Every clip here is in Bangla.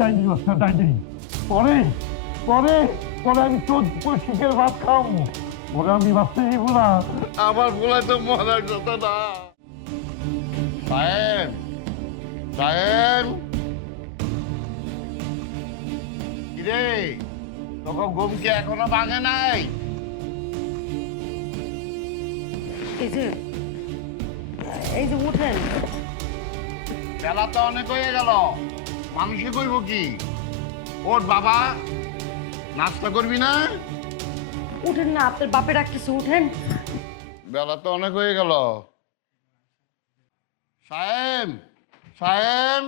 ডাইনি বাচ্চা ডাইনি পরে পরে পরে আমি চোদ্দ শিখের ভাত খাওয়াবো। পরে আমি বাঁচতে দিব না আমার বলে তো মরার কথা না। সাহেব সাহেব কিরে তোকে ঘুম এখনও ভাঙে নাই? এই যে এই যে উঠেন। বেলা তো অনেক হয়ে গেল। মানুষে কইব কি? ওর বাবা নাস্তা করবি না? উঠেন না আপনার বাপের বাপে ডাকতেছে উঠেন। বেলা তো অনেক হয়ে গেল। সাহেব সাহেব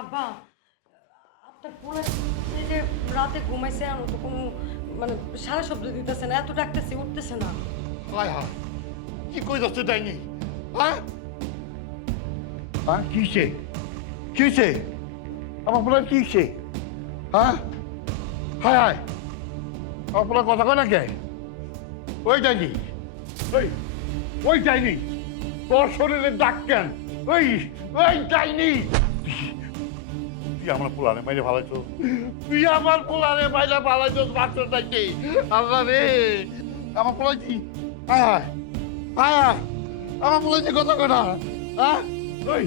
আব্বা আপনার এই যে রাতে ঘুমাইছে আমি তো কোনো মানে সারা শব্দ দিতেছে না এত ডাকতেছে উঠতেছে না। হায় হায় কি কই যাচ্ছে ডাইনি হ্যাঁ? হ্যাঁ কিসে? কিসে আমার আপনার কিসে হ্যাঁ? হায় হায়। আপনার কথা কয় না কে? ওই ডাইনি। ওই ওই ডাইনি। তোর শরীরে ডাক কেন? ওই ওই তুই আমার পোলারে মাইরে ভালাইছো তুই আমার পোলারে মাইরে বাচ্চা ডাইনি। আল্লাহ রে। আমার পোলাই কি? আয় আয় আমার পোলাই কি কথা কয় না? হ্যাঁ? ওই।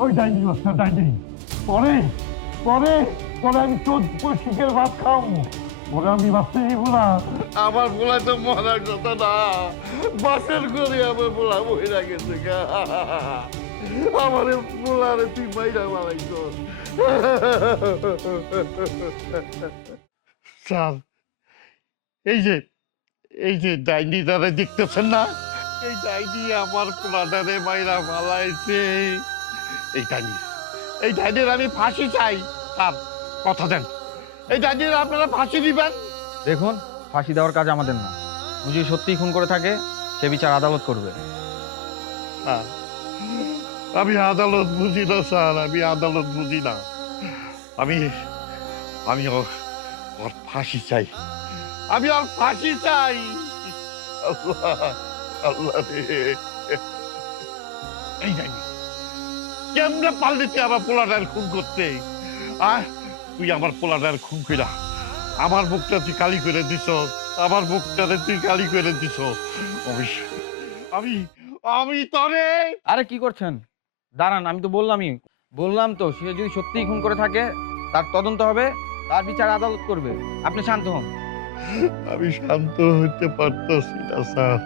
ওই ডাইনি বাচ্চা ডাইনি। পরে পরে পরে আমি চোদ্দ শিখের ভাত খাওয়াবো। পরে আমি বাঁচতে দিব না আমার পোলাই তো মরার কথা না। বাসের করে আমার পোলা মহিলা গেছে গা। আমার পোলারে তুই মাইরা মারাইছ স্যার, এই যে এই যে ডাইনি দ্বারা দেখতেছেন না? এই ডাইনি আমার পোলাটারে মাইরা মালাইছে এই ডাইনি এই ডাইনির আমি ফাঁসি চাই। স্যার কথা দেন। এই ডাইনির আপনারা ফাঁসি দিবেন? দেখুন ফাঁসি দেওয়ার কাজ আমাদের না। ও যদি সত্যিই খুন করে থাকে সে বিচার আদালত করবে। স্যার আমি আদালত বুঝি না স্যার আমি আদালত বুঝি না। আমি আমি ওর ওর ফাঁসি চাই। আমি ওর ফাঁসি চাই। আল্লাহ আল্লাহ রে। এই যাই কেমনে পারলি তুই আমার পোলাটার খুন করতে? আহ, তুই আমার পোলাটার খুন কইরা আমার মুখটা তুই কালি করে দিছ, আমার মুখটারে তুই কালি করে দিছ। আমি আমি আমি তরে আরে কি করছেন? দাঁড়ান, আমি তো বললামই। বললাম তো, সে যদি সত্যিই খুন করে থাকে, তার তদন্ত হবে, তার বিচার আদালত করবে। আপনি শান্ত হন। আমি শান্ত হতে পারতেছি না স্যার।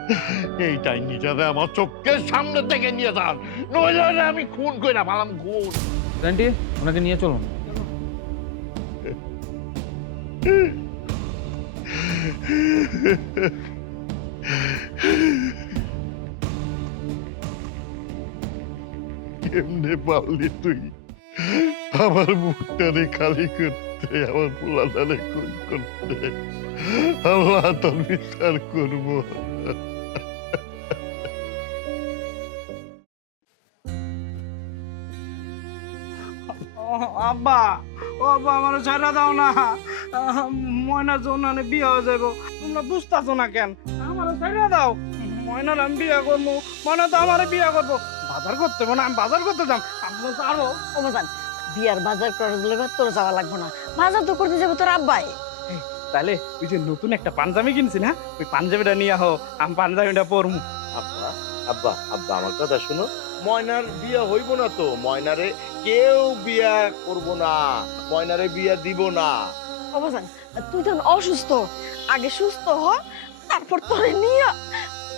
এইটাই নিজেরা আমার চোখের সামনে থেকে নিয়ে যান। নইলে আমি খুন কইরা ভালাম খুন। টোয়েন্টি ওনাকে নিয়ে চলুন। কেমনে পারলি তুই? আমার মুখটারে খালি করতে আমার পোলাটারে খুন করতে। আল্লাহ তোর বিচার করব। ও, আব্বা ও আব্বা আমার ছাড়া দাও না। জন্য অনেক বিয়ে হয়ে যাব তোমরা বুঝতেছো না কেন? আমার ছাড়া দাও। ময়নার আমি বিয়ে করব। ময়না তো আমার বিয়ে করব। বাজার করতে না আমি বাজার করতে যাম। আব্বা আরও অবজান বিয়ার বাজার করার লেগে তোর যাওয়া লাগবে না। বাজার তো করতে যাব তোর আব্বাই। তাহলে ওই যে নতুন একটা পাঞ্জাবি কিনছি না ওই পাঞ্জাবিটা নিয়ে আহো আমি পাঞ্জাবিটা পরমু। আব্বা আব্বা আব্বা আমার কথা শুনো। ময়নার বিয়া হইব না তো ময়নারে কেউ বিয়া করব না ময়নারে বিয়া দিব না। অবজান তুই তো অসুস্থ আগে সুস্থ হ তারপর তোরে নিয়ে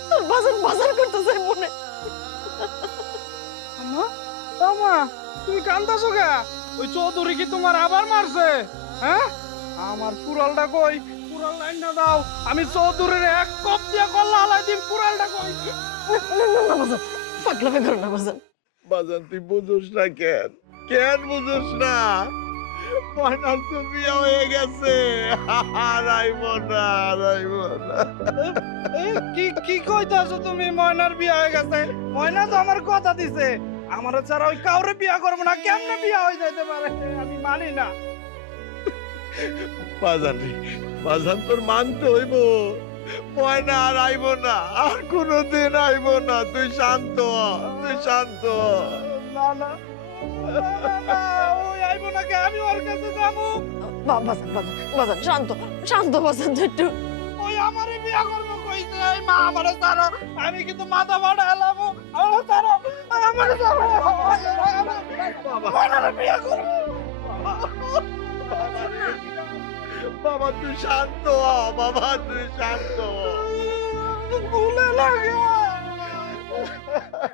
তোর বাজার বাজার করতে যাই মনে। আমা আমা তুমি কান্দাছো কে? ওই চৌধুরী কি তোমার আবার মারছে? হ্যাঁ? আমার কুড়ালটা কই? কুড়াল লাইনটা দাও। আমি চৌধুরীর এক কপ দিয়া কল্লা হালাই দিম কুড়ালটা কই? বাজার পাগলামি করো না বাজার বাজান তুই বুঝোস না কেন? কেন বুঝোস না? ময়নার তো বিয়া হয়ে গেছে। হারাইব না হারাইব না। কি কি কইতাছো তুমি? ময়নার বিয়া হয়ে গেছে। ময়না তো আমার কথা দিছে। আমার ছাড়া ওই কাউরে বিয়া করব না। কেমনে বিয়া হয়ে যাইতে পারে? আমি মানি না। বাজান বাজান তোর মানতে হইব। ময়না আর আইব না আর কোনোদিন আইব না। তুই শান্ত তুই শান্ত না না ওই আইবো নাকি আমি ওর কাছে যাব। বাজান বাজান বাজান শান্ত শান্ত বাজান একটু। ওই আমারে বিয়া করব। এই মা আমারে ছাড়ো আমি কিন্তু মাথা ফাটা এলামো আমারে ছাড়ো আমারে ছাড়ো আমারে বিয়া করব বাবা তুই শান্ত বাবা তুই শান্ত ভুলে লাগে।